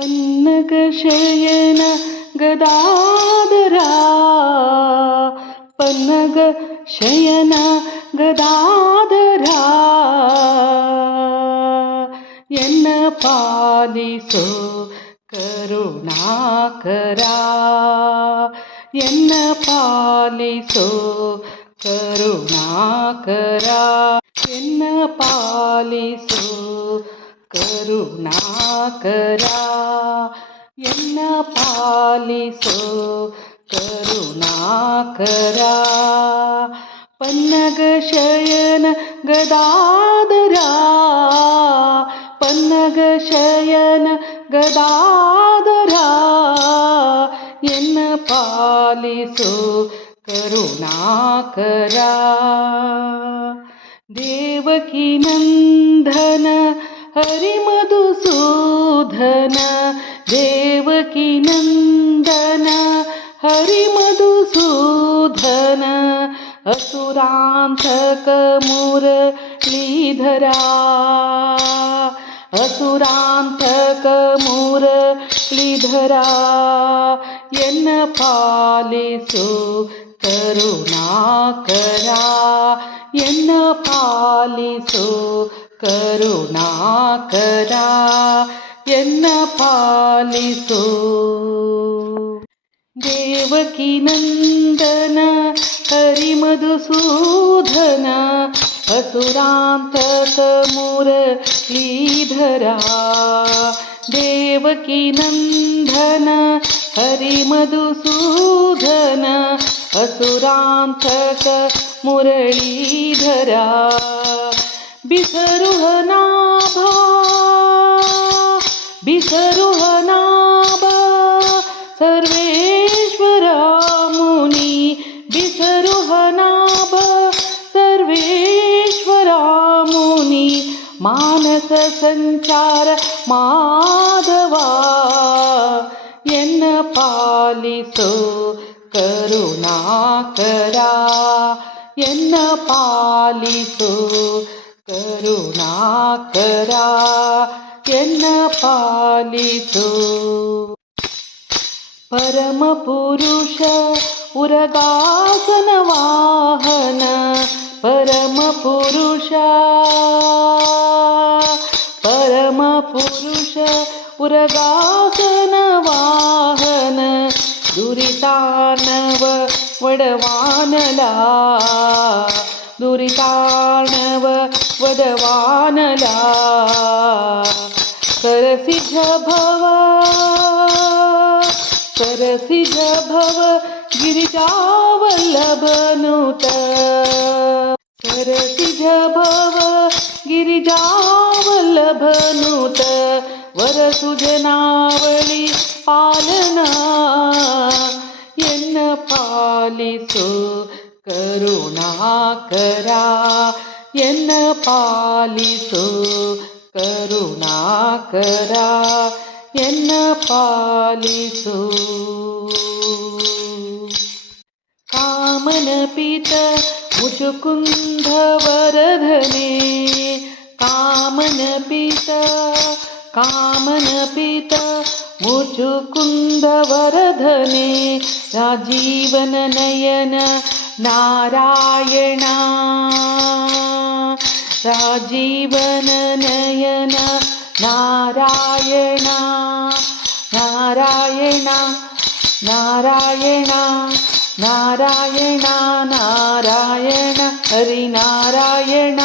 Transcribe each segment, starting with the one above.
ಪನ್ನಗಶಯನ ಗದಾಧರ ಪನ್ನಗಶಯನ ಗದಾಧರ ಎನ್ನ ಪಾಲಿಸೋ ಕರುಣಾಕರ ಎನ್ನ ಪಾಲಿಸೋ ಕರುಣಾಕರ ಎನ್ನ ಪಾಲಿಸೋ ಕರುಣಾಕರ ಎನ್ನ ಪಾಲಿಸೋ ಕರುಣಾಕರ ಪನ್ನಗಶಯನ ಗದಾಧರ ಪನ್ನಗಶಯನ ಗದಾಧರ ಎನ್ನ ಪಾಲಿಸೋ ಕರುಣಾಕರ ದೇವಕಿ ನಂದನ ಹರಿಮಧುಸೂದನ ದೇವಕಿ ನಂದನ ಹರಿಮಧುಸೂದನ ಅಸುರಾಂತಕ ಮುರಳೀಧರ ಅಸುರಾಂತಕ ಮುರಳೀಧರ ಎನ್ನ ಪಾಲಿಸೋ ಕರುಣಾಕರ ಎನ್ನ ಪಾಲಿಸೋ ಕರುಣಾಕರ ಎನ್ನ ಪಾಲಿಸೋ ದೇವಕಿ ನಂದನ ಹರಿಮಧುಸೂದನ ಅಸುರಾಂತಕ ಮುರಳೀಧರ ದೇವಕಿ ನಂದನ ಹರಿಮಧುಸೂದನ ಅಸುರಾಂತಕ ಮುರಳೀಧರ ಬಿಸರುಹನಾಭ ಬಿಸರುಹನಾಭ ಸರ್ವೇಶ್ವರ ಮುನಿ ಬಿಸರುಹನಾಭ ಸರ್ವೇಶ್ವರ ಮುನಿ ಮಾನಸ ಸಂಚಾರ ಮಾಧವ ಎನ್ನ ಪಾಲಿಸೋ ಕರುಣಾಕರ ಎನ್ನ ಪಾಲಿಸೋ ಕರುಣಾಕರ ಎನ್ನ ಪಾಲಿಸೋ ಪರಮ ಪುರುಷ ಉರಗಾಸನ ವಾಹನ ಪರಮ ಪುರುಷ ಪರಮ ಪುರುಷ ಉರಗಾಸನ ವಾಹನ ದುರಿತಾರ್ಣವ ವಡವಾನಲ ದುರಿತಾರ್ಣವ ವಡವಾನಲ ಸರಸಿಜ ಭವ ಸರಸಿಜ ಭವ ಗಿರಿಜಾವಲ್ಲಭನುತ ಸರಸಿಜ ಭವ ಗಿರಿಜಾವಲ್ಲಭನುತ ವರಸುಜನಾವಳಿ ಪಾಲನ ಎನ್ನ ಪಾಲಿಸೋ ಕರುಣಾಕರ ಎನ್ನ ಪಾಲಿಸೋ ಕರುಣಾಕರ ಎನ್ನ ಪಾಲಿಸೋ ಕಾಮನ ಪಿತ ಮುಚುಕುಂದ ವರಧನೆ ಕಾಮನ ಪಿತ ಮುಚುಕುಂದ ವರಧನೆ ರಾಜೀವನ ನಯನ ನಾರಾಯಣ ರಾಜೀವನ ನಯನ ನಾರಾಯಣ ನಾರಾಯಣ ನಾರಾಯಣ ನಾರಾಯಣ ನಾರಾಯಣ ಹರಿನಾರಾಯಣ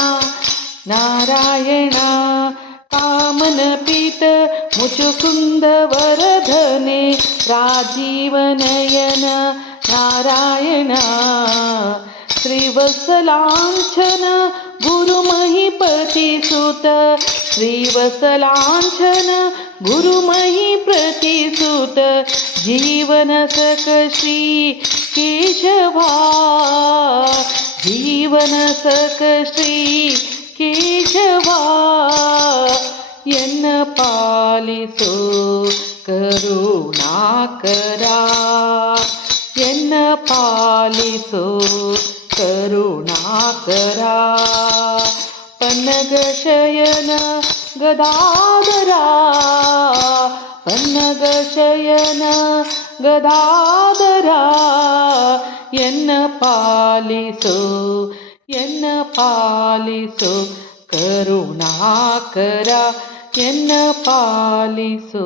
ನಾರಾಯಣ ಕಾಮನ ಪಿತ ಮುಚುಕುಂದ ವರಧನೆ ರಾಜೀವನಯನ ನಾರಾಯಣ ಶ್ರೀವತ್ಸಲಾಂಛನ ಗುರುಮಹಿಪತಿ ಸುತ ಶ್ರೀವತ್ಸಲಾಂಛನ ಗುರುಮಹಿಪತಿ ಸುತ ಜೀವನ ಸಖ ಶ್ರೀ ಕೇಶವ ಜೀವನ ಸಖ ಶ್ರೀ ಕೇಶವ ಎನ್ನ ಪಾಲಿಸೋ ಕರುಣಾಕರ ಎನ್ನ ಪಾಲಿಸೋ ಕರುಣಾಕರ ಪನ್ನಗಶಯನ ಗದಾಧರ ಪನ್ನಗ ಶಯನ ಗದಾಧರ ಎನ್ನ ಪಾಲಿಸು ಎನ್ನ ಪಾಲಿಸು ಕರುಣಾಕರ ಎನ್ನ ಪಾಲಿಸು.